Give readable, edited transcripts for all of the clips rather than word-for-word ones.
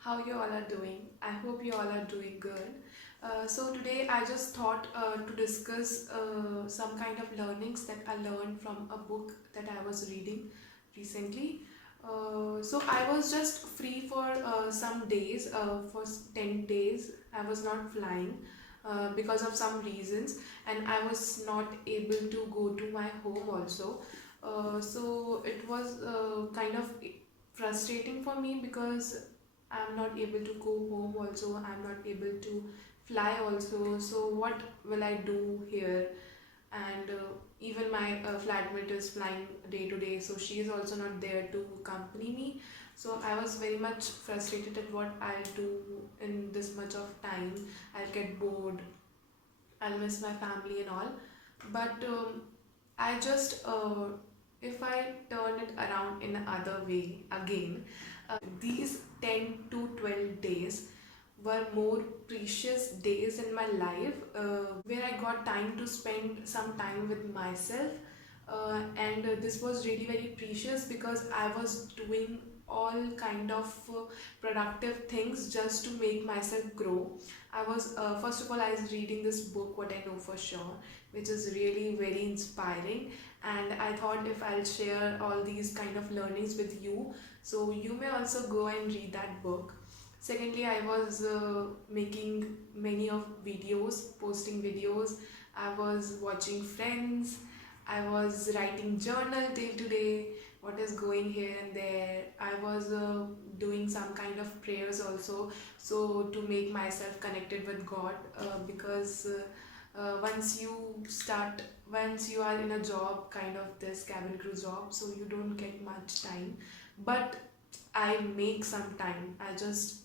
how you all are doing. I hope you all are doing good. So today I just thought to discuss some kind of learnings that I learned from a book that I was reading recently. So I was just free for some days, for 10 days. I was not flying because of some reasons, and I was not able to go to my home also. So it was kind of frustrating for me because I'm not able to go home also, I'm not able to fly also. So what will I do here? And even my flatmate is flying day to day, so she is also not there to accompany me. So I was very much frustrated at what I'll do in this much of time. I'll get bored, I'll miss my family and all. But I just if I turn it around in another way again, these 10 to 12 days were more precious days in my life, where I got time to spend some time with myself. And this was really very precious because I was doing all kind of productive things just to make myself grow. I was first of all I was reading this book, What I Know For Sure, which is really very inspiring, and I thought if I'll share all these kind of learnings with you, so you may also go and read that book. Secondly, I was making many of videos, posting videos. I was watching Friends. I was writing journal till today, what is going here and there. I was doing some kind of prayers also, so to make myself connected with God, because once you are in a job, kind of this cabin crew job, so you don't get much time. But I make some time. I just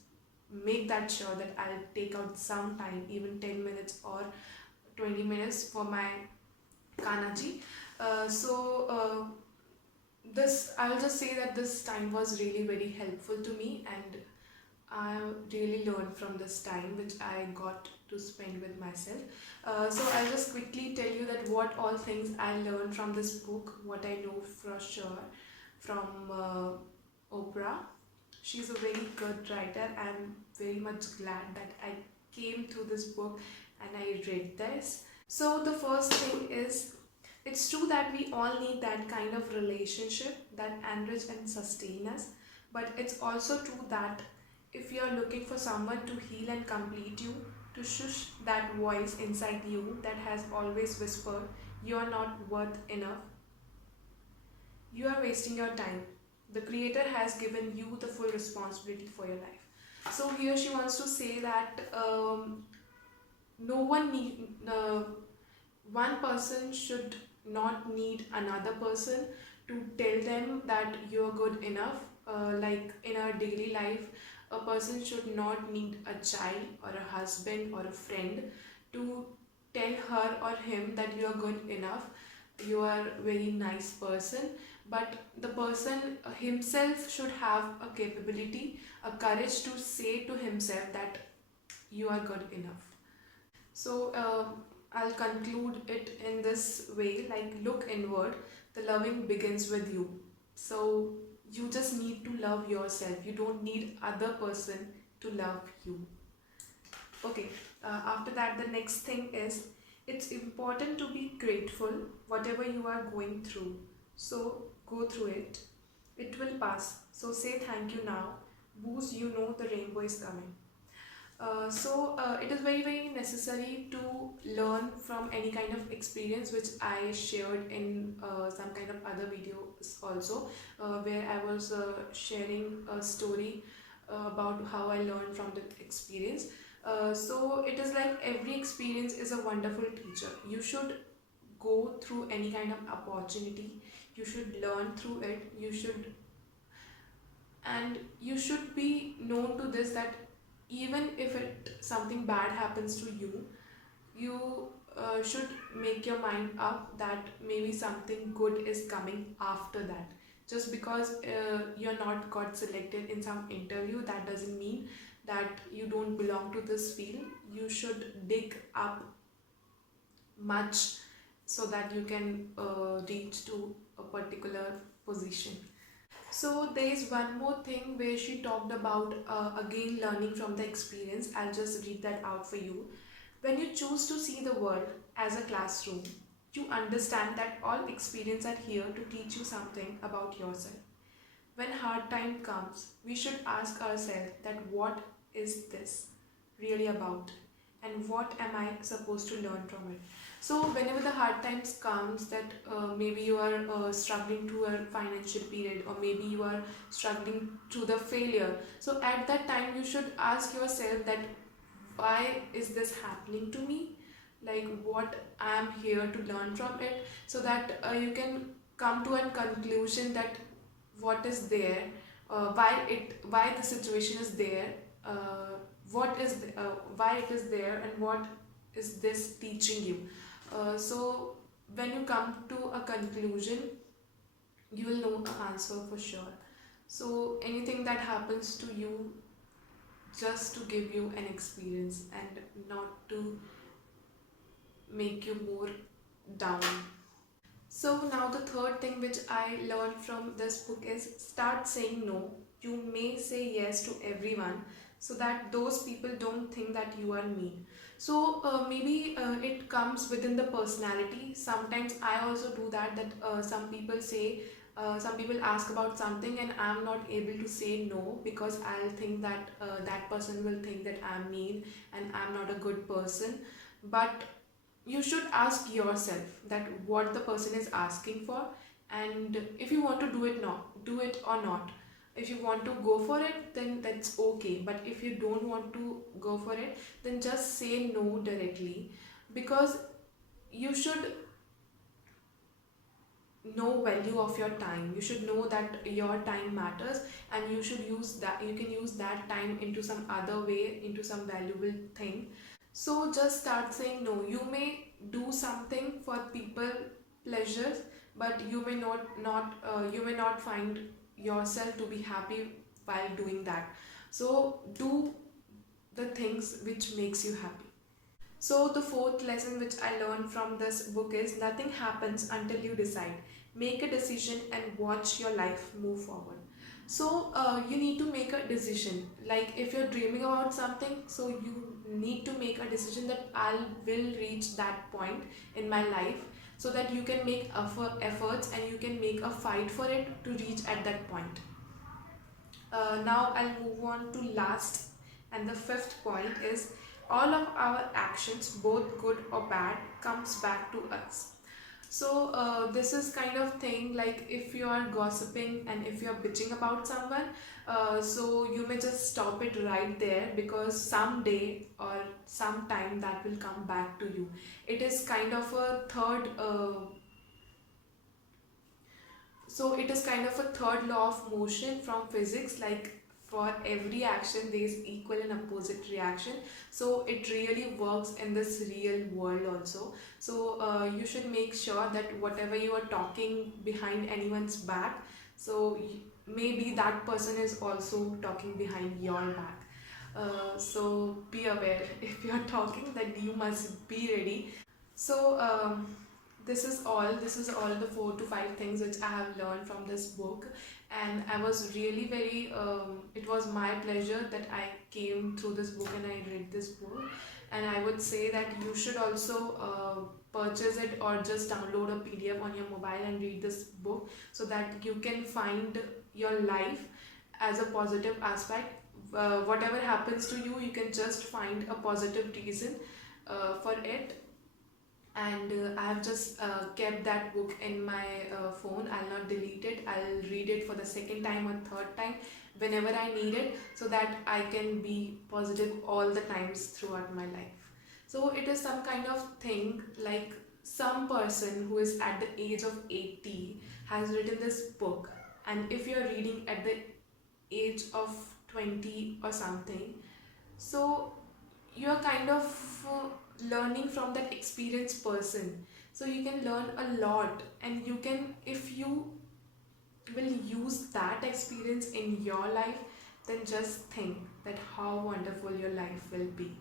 make that sure that I'll take out some time, even 10 minutes or 20 minutes for my Kanaji. This I'll just say that this time was really very helpful to me, and I really learned from this time which I got to spend with myself. So I'll just quickly tell you that what all things I learned from this book, what I know for sure from Oprah. She's a very good writer. I'm very much glad that I came to this book and I read this. So the first thing is, it's true that we all need that kind of relationship that enrich and sustain us, but it's also true that if you're looking for someone to heal and complete you, to shush that voice inside you that has always whispered, you're not worth enough, you are wasting your time. The Creator has given you the full responsibility for your life. So here she wants to say that no one need one person should not need another person to tell them that you're good enough. Like in our daily life, a person should not need a child or a husband or a friend to tell her or him that you are good enough, you are a very nice person. But the person himself should have a capability, a courage to say to himself that you are good enough. So I'll conclude it in this way, like, look inward, the loving begins with you. So you just need to love yourself, you don't need other person to love you. Okay, after that, the next thing is, it's important to be grateful whatever you are going through. So go through it. It will pass. So say thank you now. Boost, you know the rainbow is coming. It is very very necessary to learn from any kind of experience which I shared in some kind of other videos also, where I was sharing a story about how I learned from the experience. So it is like every experience is a wonderful teacher. You should go through any kind of opportunity, you should learn through it, and you should be known to this that even if something bad happens to you, you should make your mind up that maybe something good is coming after that. Just because you're not got selected in some interview, that doesn't mean that you don't belong to this field. You should dig up much so that you can reach to a particular position. So there's one more thing where she talked about again learning from the experience. I'll just read that out for you. When you choose to see the world as a classroom, you understand that all experiences are here to teach you something about yourself. When hard time comes, we should ask ourselves that what is this really about and what am I supposed to learn from it. So whenever the hard times comes, that maybe you are struggling through a financial period, or maybe you are struggling through the failure, so at that time you should ask yourself that why is this happening to me, like what I am here to learn from it, so that you can come to a conclusion that what is there, why the situation is there, why it is there, and what is this teaching you. So when you come to a conclusion, you will know the answer for sure. So anything that happens to you, just to give you an experience and not to make you more down. So now the third thing which I learned from this book is start saying no. You may say yes to everyone so that those people don't think that you are mean. So maybe it comes within the personality. Sometimes I also do that, that some people ask about something and I'm not able to say no because I'll think that that person will think that I'm mean and I'm not a good person. But you should ask yourself that what the person is asking for, and if you want to do it, not do it or not. If you want to go for it, then that's okay, but if you don't want to go for it, then just say no directly, because you should know value of your time. You should know that your time matters, and you should use that, you can use that time into some other way, into some valuable thing. So just start saying no. You may do something for people pleasures, but you may not find yourself to be happy while doing that. So do the things which makes you happy. So the fourth lesson which I learned from this book is nothing happens until you decide. Make a decision and watch your life move forward. So you need to make a decision. Like if you're dreaming about something, so you need to make a decision that I will reach that point in my life, so that you can make efforts and you can make a fight for it to reach at that point. Now I'll move on to last, and the fifth point is all of our actions, both good or bad, comes back to us. So this is kind of thing like if you are gossiping and if you are bitching about someone, so you may just stop it right there, because someday or sometime that will come back to you. It is kind of a third so it is kind of a third law of motion from physics, like for every action there is equal and opposite reaction. So it really works in this real world also. So you should make sure that whatever you are talking behind anyone's back, so maybe that person is also talking behind your back. So be aware if you are talking, that you must be ready. So this is all the 4 to 5 things which I have learned from this book, and I was really very it was my pleasure that I came through this book and I read this book. And I would say that you should also purchase it or just download a PDF on your mobile and read this book, so that you can find your life as a positive aspect. Whatever happens to you, you can just find a positive reason for it. And I have just kept that book in my phone. I'll not delete it. I'll read it for the second time or third time whenever I need it, so that I can be positive all the times throughout my life. So it is some kind of thing like some person who is at the age of 80 has written this book, and if you're reading at the age of 20 or something, so you are kind of learning from that experienced person, so you can learn a lot, and you can, if you will use that experience in your life, then just think that how wonderful your life will be.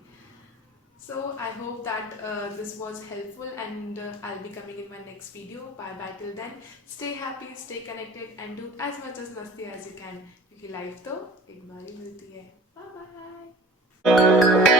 So I hope that this was helpful, and I'll be coming in my next video. Bye bye till then. Stay happy, stay connected, and do as much as मस्ती as you can, क्योंकि life तो एक बार ही मिलती है. Bye bye.